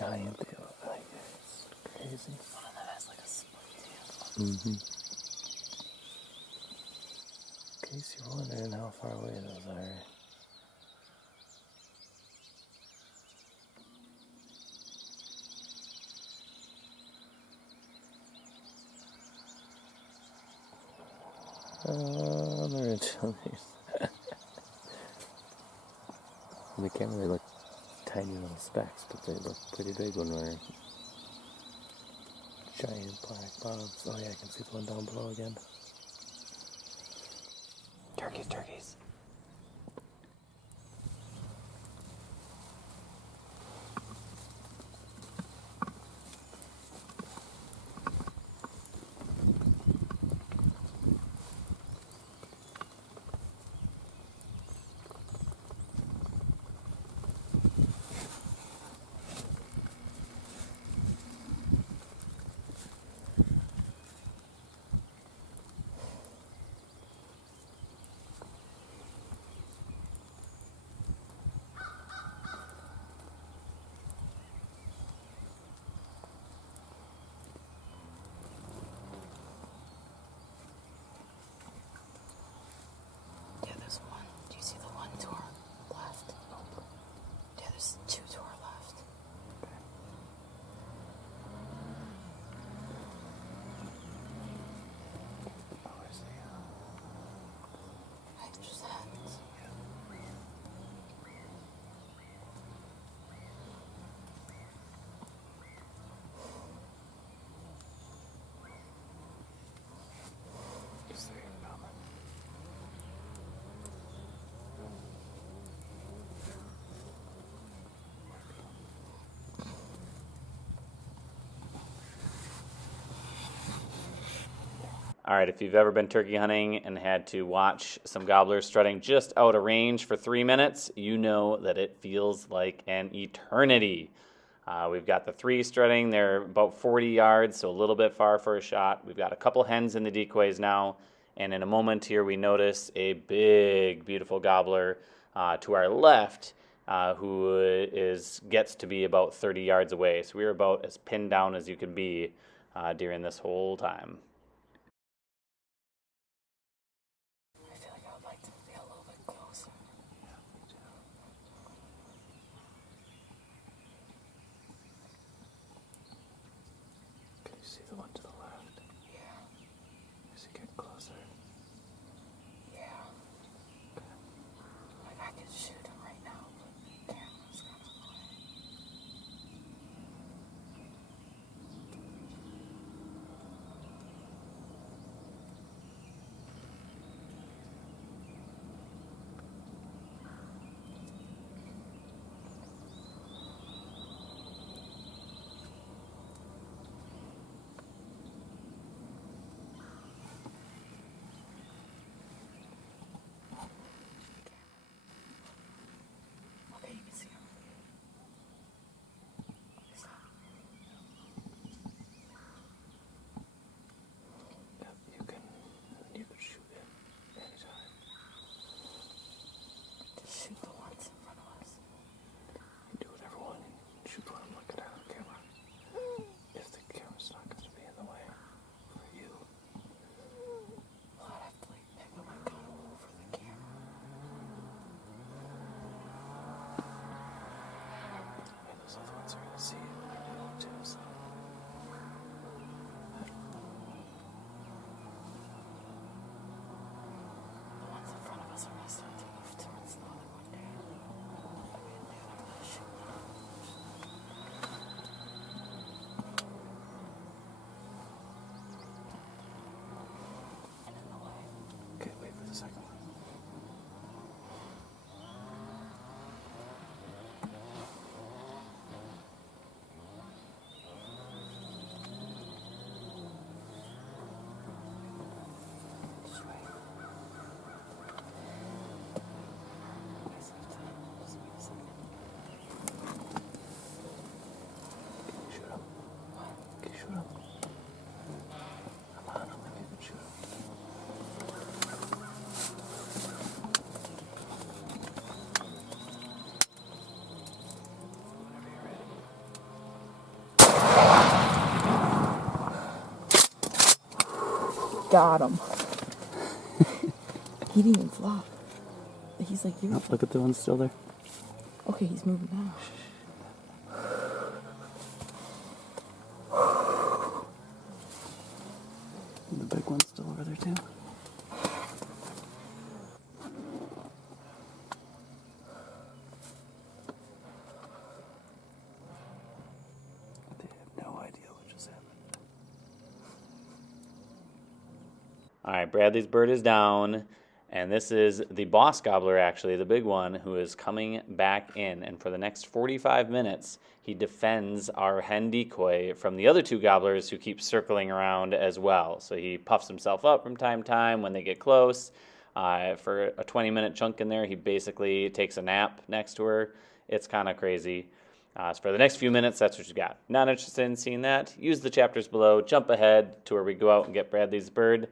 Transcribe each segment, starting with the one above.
giant. They look like it's crazy. One of them has like a split tail. Mm-hmm. In case you're wondering how far away those are. They're chilies. They can't really look tiny little specks, but they look pretty big when we're giant black bobs. Oh yeah, I can see the one down below again. Turkeys, turkeys. Yeah, there's one. Do you see the one to our left? Nope. Yeah, there's two to our left. Oh, where's the I just hens. Is there even coming? All right, if you've ever been turkey hunting and had to watch some gobblers strutting just out of range for 3 minutes, you know that it feels like an eternity. We've got the three strutting. They're about 40 yards, so a little bit far for a shot. We've got a couple hens in the decoys now, and in a moment here we notice a big, beautiful gobbler to our left who gets to be about 30 yards away. So we're about as pinned down as you can be during this whole time. I feel like I would like to be a little bit closer. Yeah, me too. Can you see the one to the left? Yeah. Is it getting closer? Yeah. Like I could shoot him right now, but the camera's kind of away. Okay, you can see him. Stop. Yep, you can shoot it anytime. Just shoot the ones in front of us. You do whatever one. Shoot one. I'm looking at the camera. If the camera's not going to be in the way for you. Well, I'd have to like pick up my gun over the camera. And those other ones are going to see you when they're little too, so. The ones in front of us are gonna start to move towards the other one there. Shoot them. And in the way. Okay, wait for the second one. Got him. He didn't even flop. He's like, you're... Oh, look at the one still there. Okay, he's moving now. The big one's still over there too. They have no idea what just happened. All right, Bradley's bird is down, and this is the boss gobbler, actually, the big one, who is coming back in. And for the next 45 minutes, he defends our hen decoy from the other two gobblers who keep circling around as well. So he puffs himself up from time to time when they get close. For a 20-minute chunk in there, he basically takes a nap next to her. It's kind of crazy. So for the next few minutes, that's what you got. Not interested in seeing that? Use the chapters below. Jump ahead to where we go out and get Bradley's bird.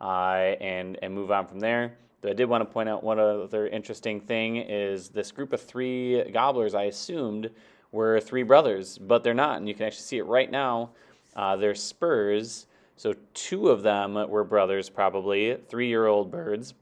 And move on from there. But I did want to point out one other interesting thing is this group of 3 gobblers I assumed were 3 brothers, but they're not, and you can actually see it right now. They're spurs, so 2 of them were brothers probably, 3-year-old birds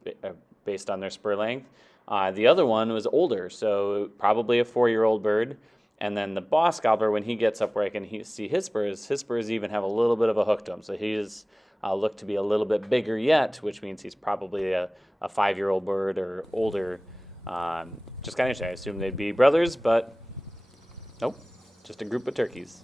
based on their spur length. The other one was older, so probably a 4-year-old bird. And then the boss gobbler, when he gets up where I can see his spurs even have a little bit of a hook to him, so he's look to be a little bit bigger yet, which means he's probably a 5-year-old bird or older. Just kind of interesting. I assume they'd be brothers, but nope, just a group of turkeys.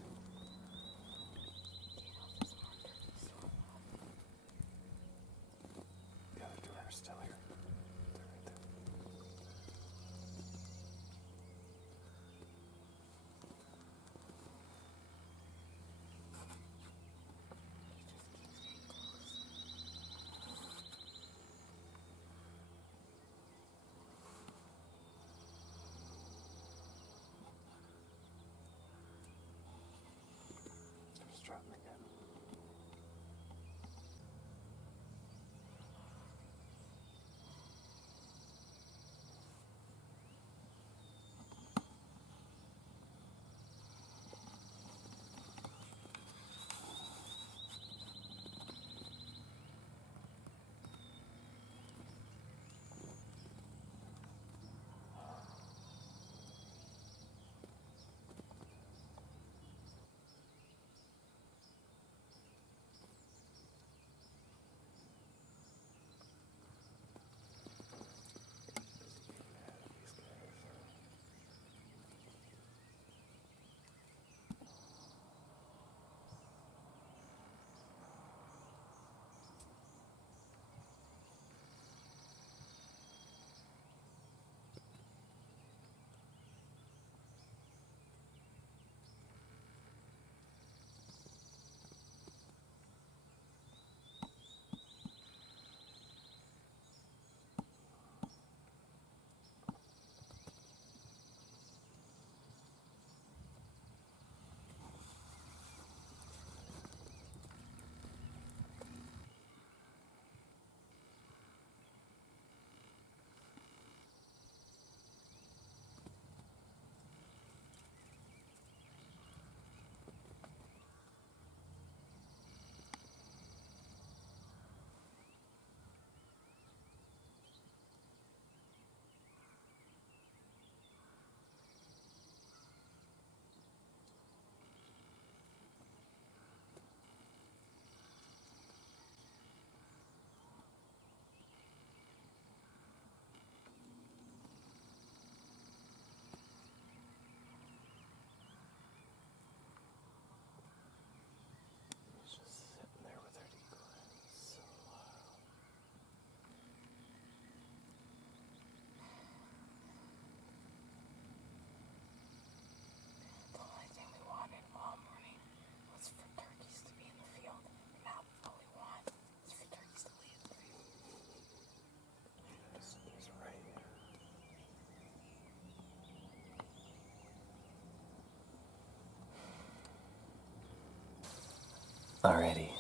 Alrighty,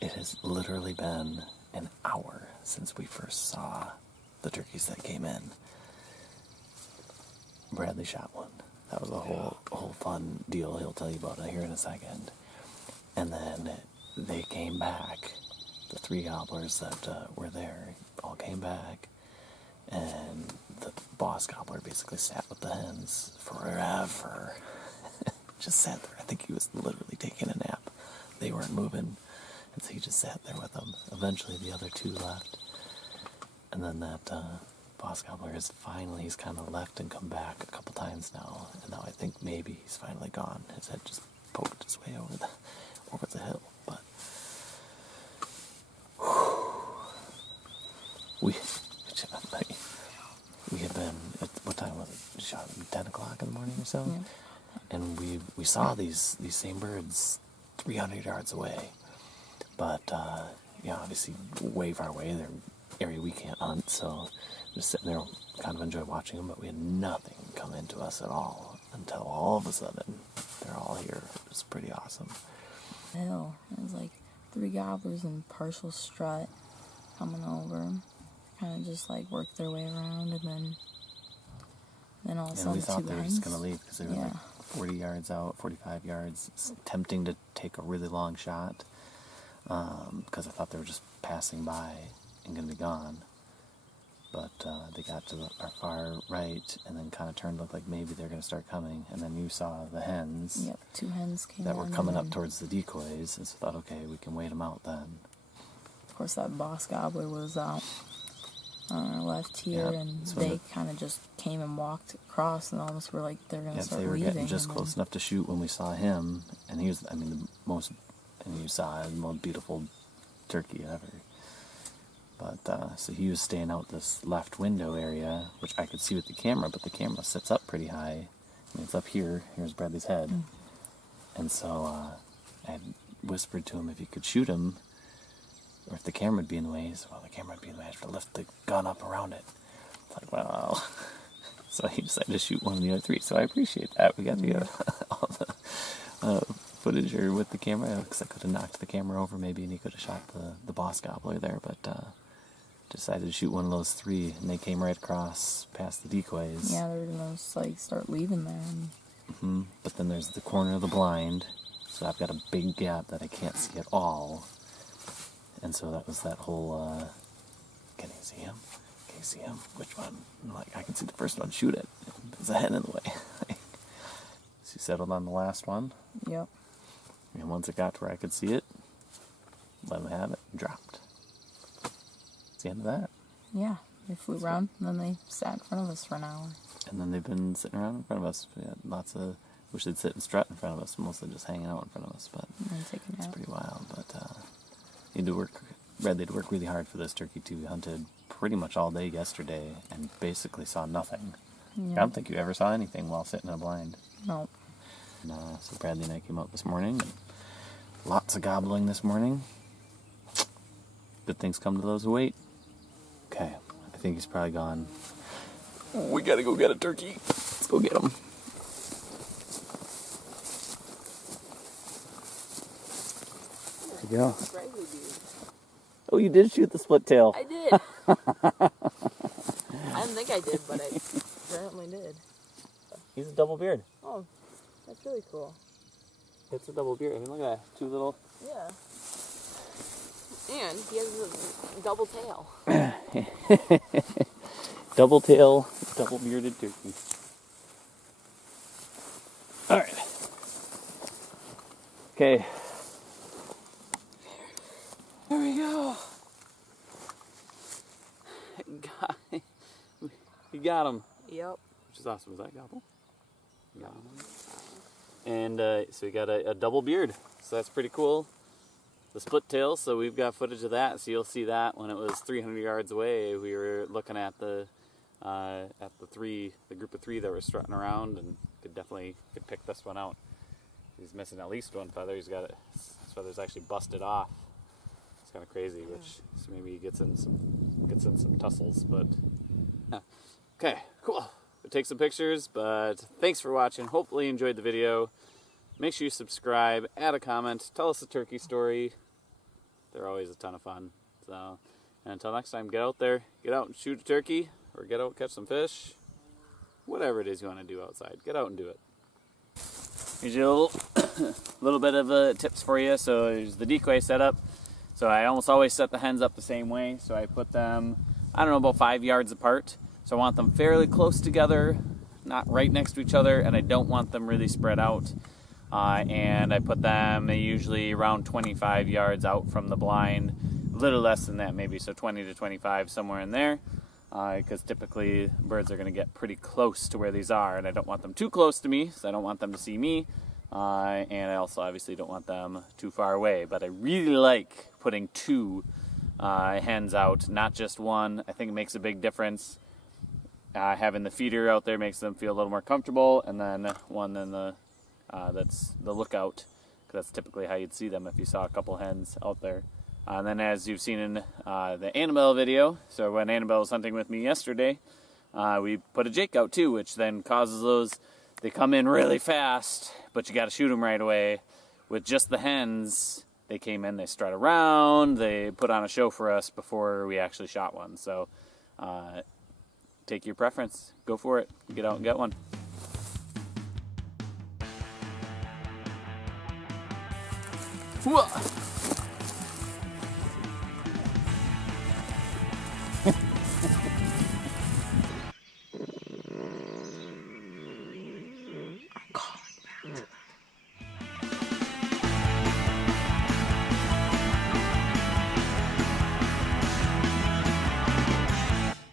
it has literally been an hour since we first saw the turkeys that came in. Bradley shot one. That was a whole fun deal he'll tell you about it here in a second. And then they came back. The 3 gobblers that were there all came back, and the boss gobbler basically sat with the hens forever. Just sat there. I think he was literally taking a nap. They weren't moving, and so he just sat there with them. Eventually the other 2 left, and then that boss gobbler he's kind of left and come back a couple times now, and now I think maybe he's finally gone. His head just poked his way over the hill, but we had been at, what time was it? Shot at 10 o'clock in the morning or so, and we saw these same birds 300 yards away, but obviously way far away. They're an area we can't hunt, so just sitting there, kind of enjoy watching them, but we had nothing come into us at all until all of a sudden they're all here. It was pretty awesome. Hill. It was like 3 gobblers in partial strut coming over, kind of just like worked their way around, and then all of a sudden we thought 2 they were hens. just going to leave because they were like 40 yards out, 45 yards. It's tempting to take a really long shot because I thought they were just passing by and going to be gone. But they got to our far right and then kind of turned, looked like maybe they're going to start coming. And then you saw the hens. Yep, 2 hens came that were in, coming up towards the decoys. And so I thought, okay, we can wait them out then. Of course, that boss gobbler was out on our left here, and they kind of just came and walked across, and almost were like they're going to start they were leaving. getting just close enough to shoot when we saw him. And he was, you saw the most beautiful turkey ever. But, so he was staying out this left window area, which I could see with the camera, but the camera sits up pretty high. I mean, it's up here. Here's Bradley's head. And so I had whispered to him if he could shoot him, or if the camera would be in the way. He said, well, the camera would be in the way. I have to lift the gun up around it. It's like, well. So he decided to shoot one of the other 3. So I appreciate that. We got to get all the footage here with the camera, because I could have knocked the camera over maybe, and he could have shot the boss gobbler there, but decided to shoot one of those 3, and they came right across past the decoys. Yeah, they were going to start leaving there. But then there's the corner of the blind, so I've got a big gap that I can't see at all. And so that was that whole, can you see him? Can you see him? Which one? I'm like, I can see the first one, shoot it. There's a hen in the way. So he settled on the last one. Yep. And once it got to where I could see it, let him have it, and dropped. That's the end of that. Yeah, they flew around, and then they sat in front of us for an hour. And then they've been sitting around in front of us. We had wish they'd sit and strut in front of us, mostly just hanging out in front of us, but it's pretty wild. But Bradley had to work really hard for this turkey too. We hunted pretty much all day yesterday and basically saw nothing. Yeah. I don't think you ever saw anything while sitting in a blind. No. And, so Bradley and I came out this morning, and lots of gobbling this morning. Good things come to those who wait. Okay, I think he's probably gone. We gotta go get a turkey. Let's go get him. There you go. Oh, you did shoot the split tail. I did. I didn't think I did, but I apparently did. He's a double beard. Oh, that's really cool. It's a double beard. I mean, look at that. 2 little... Yeah. And he has a double tail. Double tail, double bearded turkey. Alright. Okay. There we go. You got him. Yep. Which is awesome. Was that Gobble? Got him. And so we got a double beard. So that's pretty cool. The split tail, so we've got footage of that. So you'll see that when it was 300 yards away. We were looking at the group of 3 that were strutting around, and could pick this one out. He's missing at least one feather. His feather's actually busted off. It's kind of crazy, so maybe he gets in some tussles, but yeah. Okay, cool. We'll take some pictures, but thanks for watching. Hopefully you enjoyed the video. Make sure you subscribe, add a comment, tell us a turkey story. They're always a ton of fun. So, and until next time, get out there, get out and shoot a turkey, or get out and catch some fish. Whatever it is you want to do outside, get out and do it. Here's your little bit of tips for you. So there's the decoy setup. So I almost always set the hens up the same way. So I put them, I don't know, about 5 yards apart. So I want them fairly close together, not right next to each other, and I don't want them really spread out. And I put them usually around 25 yards out from the blind, a little less than that maybe, so 20 to 25, somewhere in there. Because typically birds are going to get pretty close to where these are, and I don't want them too close to me, so I don't want them to see me. And I also obviously don't want them too far away, but I really like putting 2 hens out, not just one. I think it makes a big difference. Having the feeder out there makes them feel a little more comfortable, and then one in the that's the lookout, because that's typically how you'd see them if you saw a couple hens out there. And then, as you've seen in the Annabelle video, so when Annabelle was hunting with me yesterday, we put a Jake out too, which then causes those, they come in really fast, but you got to shoot them right away. With just the hens, they came in, they strut around, they put on a show for us before we actually shot one. So take your preference, go for it, get out and get one. Whoa.